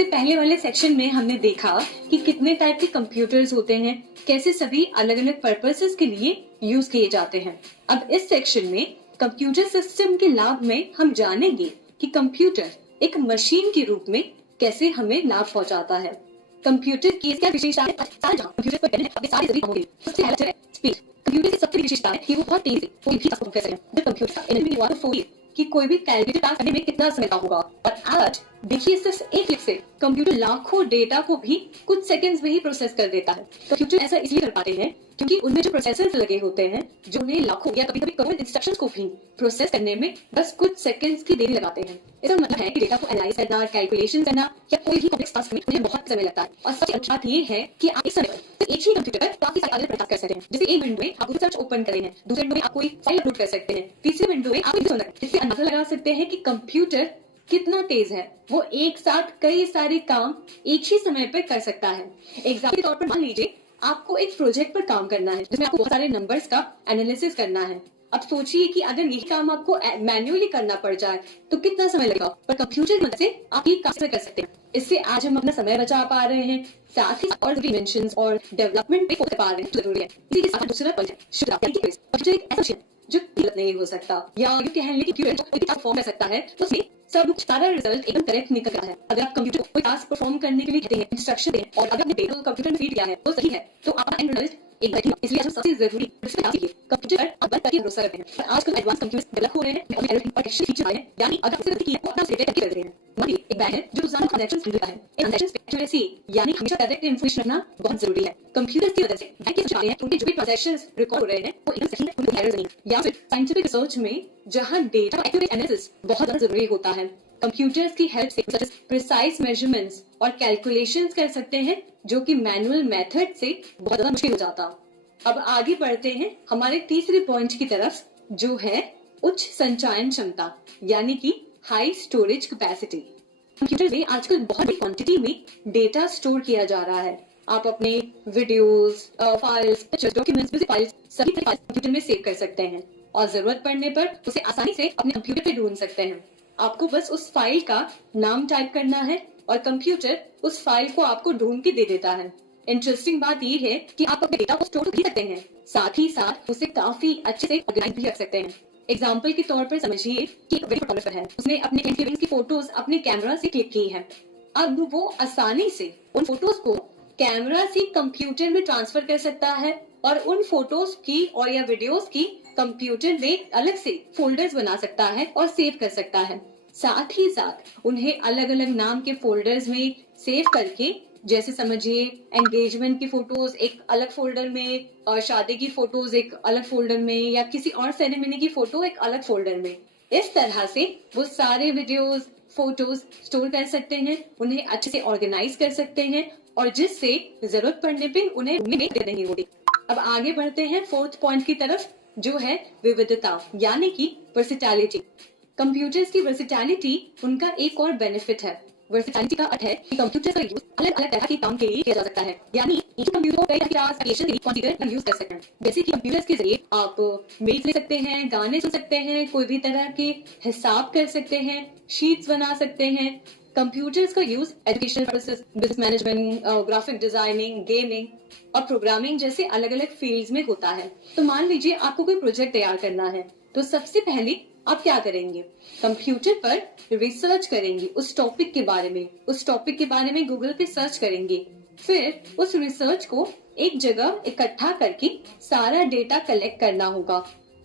इससे पहले वाले सेक्शन में हमने देखा कि कितने टाइप के कंप्यूटर्स होते हैं, कैसे सभी अलग अलग पर्पसेस के लिए यूज किए जाते हैं। अब इस सेक्शन में कंप्यूटर सिस्टम के लाभ में हम जानेंगे कि कंप्यूटर एक मशीन के रूप में कैसे हमें लाभ पहुंचाता है। कंप्यूटर की क्या विशेषता है? कंप्यूटर पर करने के सारे जरिए होंगे। सबसे पहला है स्पीड। कंप्यूटर की सबसे बड़ी विशेषता है कि वो बहुत तेज है, कोई भी टास्क कर सकते हैं। जब कंप्यूटर का एनर्जी हुआ तो फोर कि कोई भी कैलकुलेटर टास्क करने में कितना समय होगा, और आज देखिए सिर्फ एक क्लिक से कंप्यूटर लाखों डेटा को भी कुछ सेकंड्स में ही प्रोसेस कर देता है। कंप्यूटर ऐसा इसलिए कर पाते हैं क्योंकि उनमें जो प्रोसेसर्स लगे होते हैं जो उन्हें लाखों या कभी-कभी करोड़ों इंस्ट्रक्शंस को भी प्रोसेस करने में बस कुछ सेकंड्स की देरी लगाते हैं। इसका मतलब है कि डेटा को एनालाइज करना, कैलकुलेशन करना या कोई भी कॉम्प्लेक्स टास्क में उन्हें बहुत समय लगता है। और सबसे अच्छी बात ये है कि आप एक समय पर एक ही कंप्यूटर पर काफी सारे अलग टास्क कर सकते हैं। जैसे एक विंडो में आप सर्च ओपन कर रहे हैं, दूसरे विंडो में आप कोई फाइल अपलोड कर सकते हैं, तीसरे विंडो में आप इससे अंदाजा लगा सकते हैं कि कंप्यूटर कितना तेज है। वो एक साथ कई सारे काम एक ही समय पर कर सकता है। एग्जाम्पल के तौर पर मान लीजिए आपको एक प्रोजेक्ट पर काम करना है जिसमें आपको बहुत सारे नंबर्स का एनालिसिस करना है। अब सोचिए कि अगर यही काम आपको मैन्युअली करना पड़ जाए तो कितना समय लगेगा, पर कंप्यूटर की मदद से आप ये काम कर सकते हैं। इससे आज हम अपना समय बचा पा रहे हैं, साथ ही और डिमेंशंस और डेवलपमेंट पे फोकस पा रहे हैं, जरूरी है। इसी के साथ दूसरा पॉइंट है शुद्धता। कंप्यूटर एक ऐसा मशीन जो गलत नहीं हो सकता, या यूं कह लें कि कंप्यूटर कोई टास्क परफॉर्म कर सकता है तो उसमें सब सारा रिजल्ट एकदम करेक्ट निकल रहा है। अगर आप कंप्यूटर को कोई टास्क परफॉर्म करने के लिए कहते हैं, इंस्ट्रक्शन दें और अगर आपने डेटा कंप्यूटर में फीड किया है तो सही है, तो आपका एंड रिजल्ट एक बेहतर। इसलिए सबसे जरूरी कंप्यूटर पर बंद करके भरोसा करते हैं। आजकल एडवांस कंप्यूटर्स डेवलप हो रहे हैं और एरर डिटेक्शन फीचर आए हैं, यानी अगर आपसे गलती की है तो अपना सेव करके कर रहे हैं। मान लीजिए एक बैंक है जो रोजाना ट्रांजैक्शंस हैंडल करता है। इन ट्रांजैक्शंस पे एक्यूरेसी यानी हमेशा करेक्ट इंफॉर्मेशन रखना बहुत जरूरी है। कंप्यूटर की वजह से बैंक के चाहते हैं उनके जो भी ट्रांजैक्शंस रिकॉर्ड हो रहे हैं वो एकदम सही है, उनमें एरर्स नहीं है। या फिर साइंटिफिक रिसर्च में जहां डेटा एक्यूरेट एनालिसिस बहुत ज्यादा जरूरी होता है, कंप्यूटर्स की हेल्प से प्रिसाइज मेजरमेंट्स और कैलकुलेशंस कर सकते हैं जो कि मैनुअल मेथड से बहुत ज्यादा मुश्किल हो जाता। अब आगे बढ़ते हैं हमारे तीसरे पॉइंट की तरफ, जो है उच्च संचयन क्षमता यानी कि हाई स्टोरेज कैपेसिटी। कंप्यूटर में आजकल बहुत बड़ी क्वांटिटी में डेटा स्टोर किया जा रहा है। आप अपने videos, files, pictures, documents, music files सभी फाइल्स कंप्यूटर में सेव कर सकते हैं और जरूरत पड़ने पर उसे आसानी से अपने कंप्यूटर पे ढूंढ सकते हैं। आपको बस उस फाइल का नाम टाइप करना है और कंप्यूटर उस फाइल को आपको ढूंढ के दे देता है। इंटरेस्टिंग बात यह है कि आप अपने डेटा को स्टोर भी सकते हैं, साथ ही साथ उसे काफी अच्छे से ऑर्गेनाइज भी रख सकते हैं। एग्जाम्पल के तौर पर समझिए कि एक वेडिंग फोटोग्राफर है, उसने अपने एंगेजमेंट की फोटोज अपने कैमरा से क्लिक की है। अब वो आसानी से उन फोटोज को कैमरा से कंप्यूटर में ट्रांसफर कर सकता है और उन फोटोज की और या वीडियोस की कंप्यूटर में अलग से फोल्डर्स बना सकता है और सेव कर सकता है। साथ ही साथ उन्हें अलग अलग नाम के फोल्डर्स में सेव करके, जैसे समझिए एंगेजमेंट की फोटोज एक अलग फोल्डर में और शादी की फोटोज एक अलग फोल्डर में या किसी और सेरेमनी की फोटो एक अलग फोल्डर में, इस तरह से वो सारे वीडियोस, फोटोज स्टोर कर सकते हैं, उन्हें अच्छे से ऑर्गेनाइज कर सकते हैं और जिससे जरूरत पड़ने पे उन्हें नहीं होगी। अब आगे बढ़ते हैं फोर्थ पॉइंट की तरफ, जो है विविधता यानी कि वर्सेटैलिटी। कंप्यूटर्स की वर्सेटैलिटी उनका एक और बेनिफिट है। वर्सेटैलिटी का अर्थ है कि कंप्यूटर का यूज अलग अलग तरह के काम के लिए किया जा सकता है, यानी एक ही कंप्यूटर को कई तरह के एप्लीकेशन के लिए कॉन्फ़िगर यूज कर सकते हैं। जैसे कि कंप्यूटर्स के जरिए आप मेल्स ले सकते हैं, गाने सुन सकते हैं, कोई भी तरह के हिसाब कर सकते हैं, शीट्स बना सकते हैं। कंप्यूटर्स का use educational purposes, business management, graphic designing, gaming और प्रोग्रामिंग जैसे अलग अलग फील्ड्स में होता है। तो मान लीजिए आपको कोई प्रोजेक्ट तैयार करना है, तो सबसे पहले आप क्या करेंगे? कंप्यूटर पर रिसर्च करेंगे उस टॉपिक के बारे में गूगल पे सर्च करेंगे। फिर उस रिसर्च को एक जगह इकट्ठा करके सारा डेटा कलेक्ट करना होगा।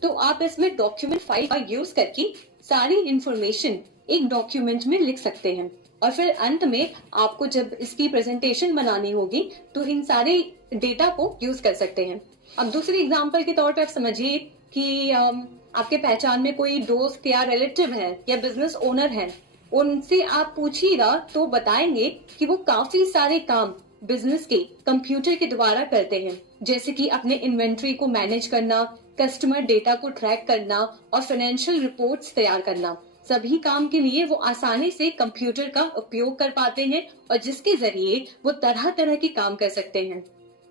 तो आप इसमें डॉक्यूमेंट फाइल का यूज करके सारी इंफॉर्मेशन एक डॉक्यूमेंट में लिख सकते हैं और फिर अंत में आपको जब इसकी प्रेजेंटेशन बनानी होगी तो इन सारे डेटा को यूज कर सकते हैं। अब दूसरी एग्जांपल के तौर पर आप समझिए कि आपके पहचान में कोई दोस्त या रिलेटिव है या बिजनेस ओनर है, उनसे आप पूछिएगा तो बताएंगे कि वो काफी सारे काम बिजनेस के कंप्यूटर के द्वारा करते हैं, जैसे कि अपने इन्वेंट्री को मैनेज करना, कस्टमर डेटा को ट्रैक करना और फाइनेंशियल रिपोर्ट्स तैयार करना। सभी काम के लिए वो आसानी से कंप्यूटर का उपयोग कर पाते हैं और जिसके जरिए वो तरह तरह के काम कर सकते हैं,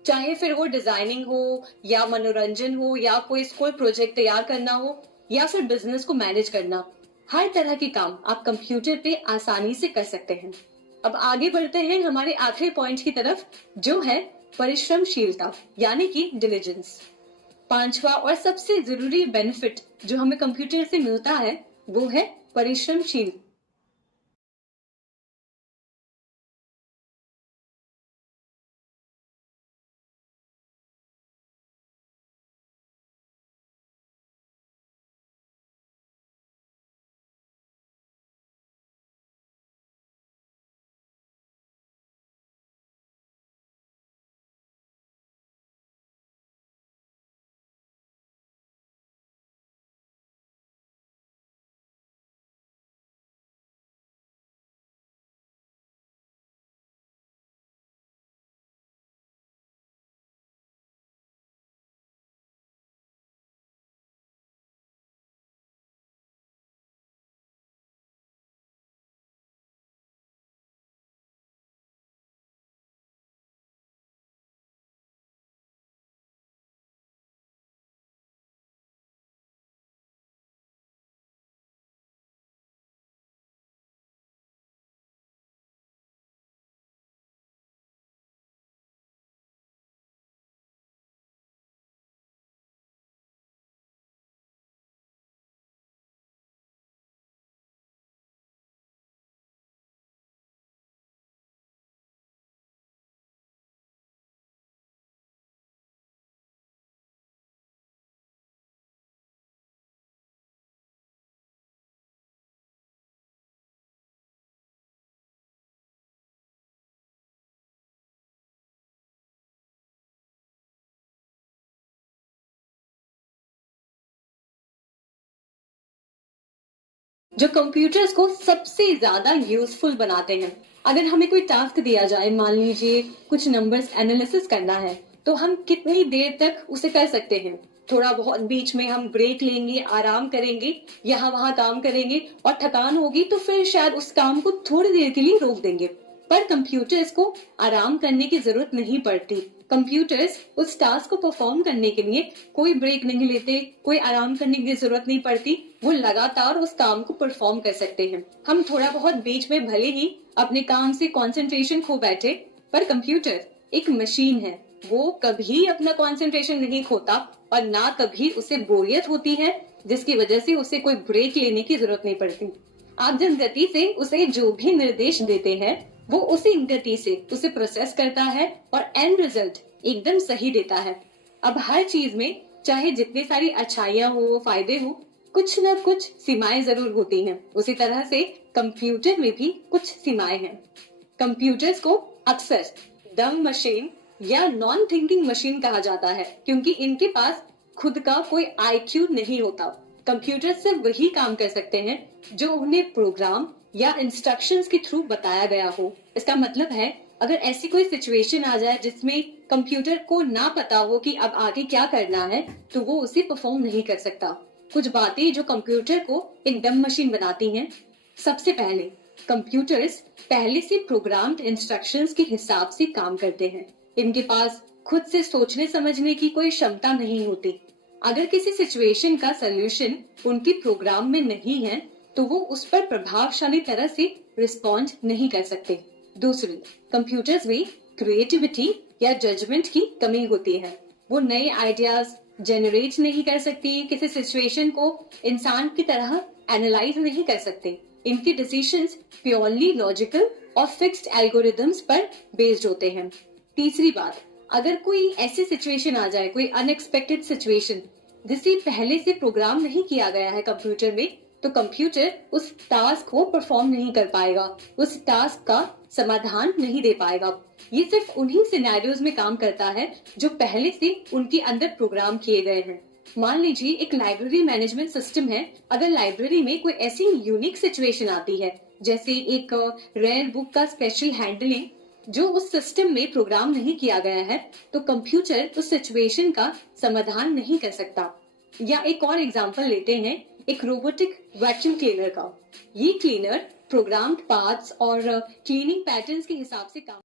चाहे फिर वो डिजाइनिंग हो या मनोरंजन हो या कोई स्कूल प्रोजेक्ट तैयार करना हो या फिर बिजनेस को मैनेज करना। हर तरह के काम आप कंप्यूटर पे आसानी से कर सकते हैं। अब आगे बढ़ते हैं हमारे आखिरी पॉइंट की तरफ, जो है परिश्रमशीलता यानी कि डिलिजेंस। पांचवा और सबसे जरूरी बेनिफिट जो हमें कंप्यूटर से मिलता है वो है परिश्रमशील। जो कंप्यूटर्स को सबसे ज्यादा यूजफुल बनाते हैं, अगर हमें कोई टास्क दिया जाए, मान लीजिए कुछ नंबर्स एनालिसिस करना है, तो हम कितनी देर तक उसे कर सकते हैं। थोड़ा बहुत बीच में हम ब्रेक लेंगे, आराम करेंगे, यहाँ वहां काम करेंगे और थकान होगी तो फिर शायद उस काम को थोड़ी देर के लिए रोक देंगे। पर कंप्यूटर्स को आराम करने की जरूरत नहीं पड़ती। कंप्यूटर्स उस टास्क को परफॉर्म करने के लिए कोई ब्रेक नहीं लेते, कोई आराम करने की जरूरत नहीं पड़ती, वो लगातार उस काम को परफॉर्म कर सकते हैं। हम थोड़ा बहुत बीच में भले ही अपने काम से कंसंट्रेशन खो बैठे, पर कंप्यूटर एक मशीन है, वो कभी अपना कंसंट्रेशन नहीं खोता और ना कभी उसे बोरियत होती है, जिसकी वजह से उसे कोई ब्रेक लेने की जरूरत नहीं पड़ती। आप जिस गति से उसे जो भी निर्देश देते हैं वो उसी गति से उसे प्रोसेस करता है और एंड रिजल्ट एकदम सही देता है। अब हर चीज में चाहे जितनी सारी अच्छाइयां हो, फायदे हो, कुछ न कुछ सीमाएं जरूर होती हैं। उसी तरह से कंप्यूटर में भी कुछ सीमाएं हैं। कंप्यूटर्स को अक्सर डम मशीन या नॉन थिंकिंग मशीन कहा जाता है, क्योंकि इनके पास खुद का कोई आईक्यू नहीं होता। कंप्यूटर सिर्फ वही काम कर सकते हैं जो उन्हें प्रोग्राम या इंस्ट्रक्शंस के थ्रू बताया गया हो। इसका मतलब है अगर ऐसी कोई सिचुएशन आ जाए जिसमें कंप्यूटर को ना पता हो कि अब आगे क्या करना है, तो वो उसे परफॉर्म नहीं कर सकता। कुछ बातें जो कंप्यूटर को एक डम मशीन बनाती हैं। सबसे पहले कंप्यूटर्स पहले से प्रोग्राम्ड इंस्ट्रक्शंस के हिसाब से काम करते हैं। इनके पास खुद से सोचने समझने की कोई क्षमता नहीं होती। अगर किसी सिचुएशन का सोल्यूशन उनके प्रोग्राम में नहीं है तो वो उस पर प्रभावशाली तरह से रिस्पॉन्ड नहीं कर सकते। दूसरी, कंप्यूटर्स में क्रिएटिविटी या जजमेंट की कमी होती है। वो नए आइडियाज जनरेट नहीं कर सकती, किसी सिचुएशन को इंसान की तरह एनालाइज नहीं कर सकते। इनके डिसीजंस प्योरली लॉजिकल और फिक्स्ड एल्गोरिथम्स पर बेस्ड होते हैं। तीसरी बात, अगर कोई ऐसी सिचुएशन आ जाए, कोई अनएक्सपेक्टेड सिचुएशन जिसे पहले से प्रोग्राम नहीं किया गया है कंप्यूटर में, तो कंप्यूटर उस टास्क को परफॉर्म नहीं कर पाएगा, उस टास्क का समाधान नहीं दे पाएगा। ये सिर्फ उन्हीं सिनेरियोज में काम करता है जो पहले से उनके अंदर प्रोग्राम किए गए हैं। मान लीजिए एक लाइब्रेरी मैनेजमेंट सिस्टम है। अगर लाइब्रेरी में कोई ऐसी यूनिक सिचुएशन आती है, जैसे एक रेयर बुक का स्पेशल हैंडलिंग जो उस सिस्टम में प्रोग्राम नहीं किया गया है, तो कंप्यूटर उस सिचुएशन का समाधान नहीं कर सकता। या एक और एग्जांपल लेते हैं, एक रोबोटिक वैक्यूम क्लीनर का। ये क्लीनर प्रोग्राम्ड पार्ट्स और क्लीनिंग पैटर्न्स के हिसाब से काम